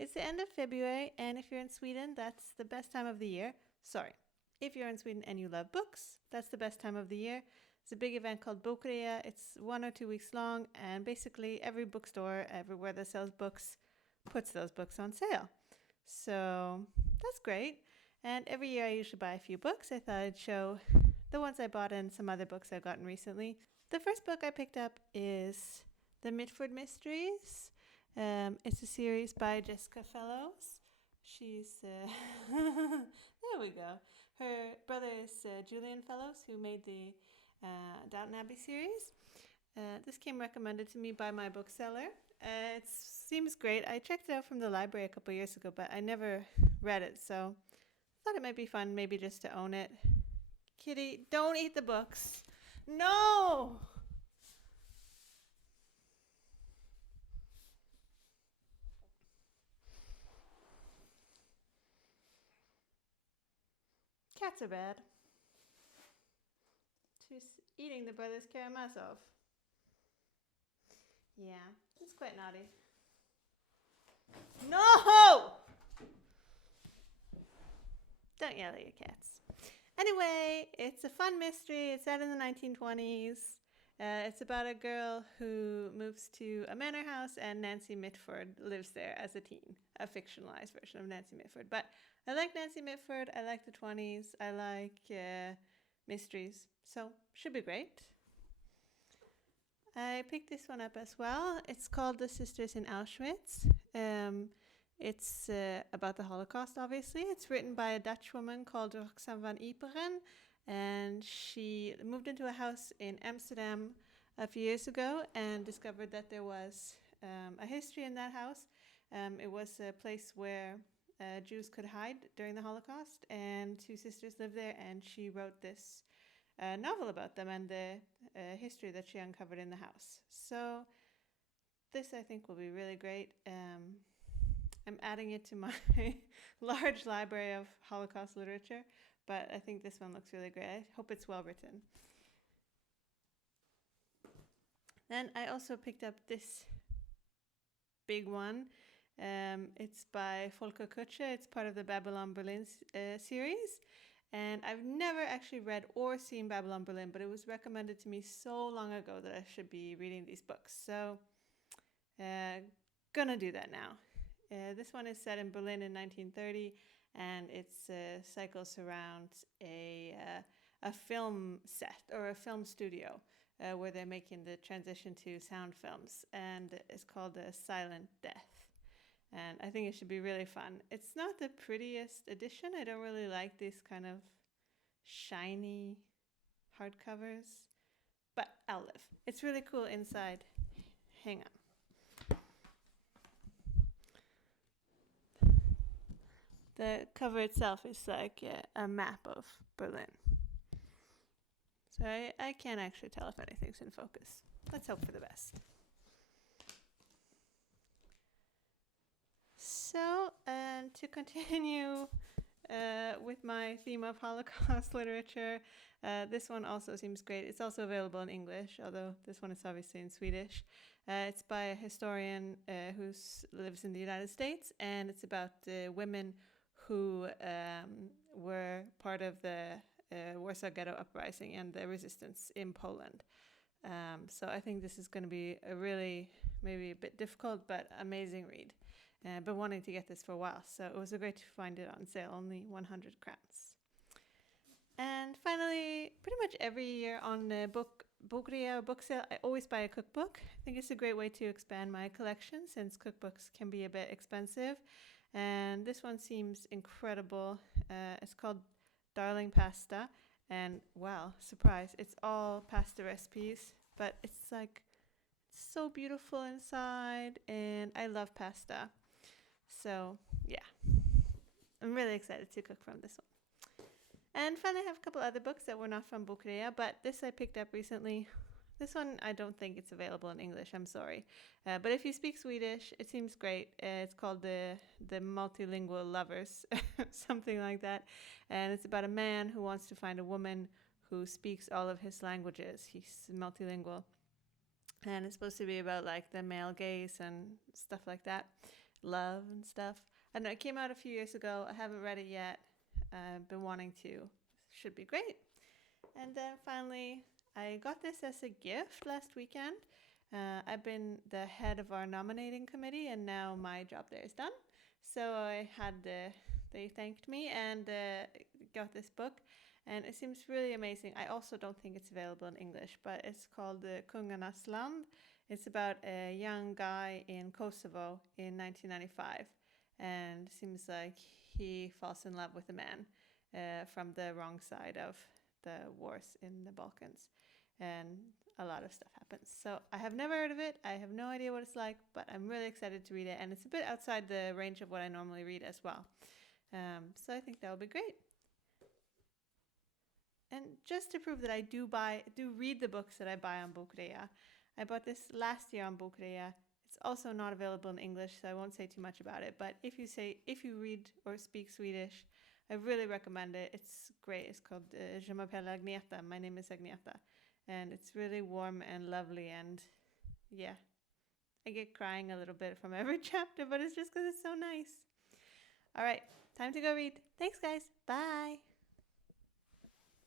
It's the end of February, and if you're in Sweden, that's the best time of the year. Sorry. If you're in Sweden and you love books, that's the best time of the year. It's a big event called Bokrea. It's 1 or 2 weeks long, and basically every bookstore, everywhere that sells books, puts those books on sale. So that's great. And every year I usually buy a few books. I thought I'd show the ones I bought and some other books I've gotten recently. The first book I picked up is The Mitford Mysteries. It's a series by Jessica Fellows. She's, there we go. Her brother is Julian Fellows, who made the Downton Abbey series. This came recommended to me by my bookseller. It seems great. I checked it out from the library a couple years ago, but I never read it, so I thought it might be fun maybe just to own it. Kitty, don't eat the books. No! Cats are bad. She's eating the brother's Karamazov. Yeah, it's quite naughty. No! Don't yell at your cats. Anyway, it's a fun mystery. It's set in the 1920s. It's about a girl who moves to a manor house, and Nancy Mitford lives there as a teen, a fictionalized version of Nancy Mitford. But I like Nancy Mitford. I like the 20s. I like mysteries. So, should be great. I picked this one up as well. It's called The Sisters in Auschwitz. It's about the Holocaust, obviously. It's written by a Dutch woman called Roxanne van Iperen, and she moved into a house in Amsterdam a few years ago and discovered that there was a history in that house. It was a place where Jews could hide during the Holocaust, and two sisters lived there, and she wrote this novel about them and the history that she uncovered in the house. So this, I think, will be really great. I'm adding it to my large library of Holocaust literature, but I think this one looks really great. I hope it's well written. Then I also picked up this big one. It's by Volker Kutsche. It's part of the Babylon Berlin series. And I've never actually read or seen Babylon Berlin, but it was recommended to me so long ago that I should be reading these books. So, gonna do that now. This one is set in Berlin in 1930, and it cycles around a film set or a film studio where they're making the transition to sound films, and it's called A Silent Death. And I think it should be really fun. It's not the prettiest edition. I don't really like these kind of shiny hardcovers, but I'll live. It's really cool inside. Hang on. The cover itself is like a map of Berlin. So I can't actually tell if anything's in focus. Let's hope for the best. So, to continue with my theme of Holocaust literature, this one also seems great. It's also available in English, although this one is obviously in Swedish. It's by a historian who lives in the United States, and it's about women who were part of the Warsaw Ghetto Uprising and the resistance in Poland. So I think this is going to be a really, maybe a bit difficult, but amazing read. Been wanting to get this for a while, so it was great to find it on sale, only 100 crowns. And finally, pretty much every year on Bokrea book sale, I always buy a cookbook. I think it's a great way to expand my collection since cookbooks can be a bit expensive. And this one seems incredible. It's called Darling Pasta, and wow, surprise, it's all pasta recipes, but it's like so beautiful inside, and I love pasta. So, yeah, I'm really excited to cook from this one. And finally, I have a couple other books that were not from Bokrea, but this I picked up recently. This one, I don't think it's available in English, I'm sorry. But if you speak Swedish, it seems great. It's called The Multilingual Lovers, something like that. And it's about a man who wants to find a woman who speaks all of his languages. He's multilingual. And it's supposed to be about like the male gaze and stuff like that. love and stuff. I know it came out a few years ago. I haven't read it yet. I've been wanting to. Should be great. And then finally, I got this as a gift last weekend. I've been the head of our nominating committee, and now my job there is done. So they thanked me and got this book, and it seems really amazing. I also don't think it's available in English, but it's called Kungarnas land. It's about a young guy in Kosovo in 1995, and it seems like he falls in love with a man from the wrong side of the wars in the Balkans, and a lot of stuff happens. So I have never heard of it. I have no idea what it's like, but I'm really excited to read it, and it's a bit outside the range of what I normally read as well. So I think that will be great. And just to prove that I do read the books that I buy on Bokrea, I bought this last year on Bokrea. It's also not available in English, so I won't say too much about it. But if you read or speak Swedish, I really recommend it. It's great. It's called Je m'appelle Agneta. My name is Agneta. And it's really warm and lovely. And yeah, I get crying a little bit from every chapter, but it's just because it's so nice. All right, time to go read. Thanks, guys. Bye.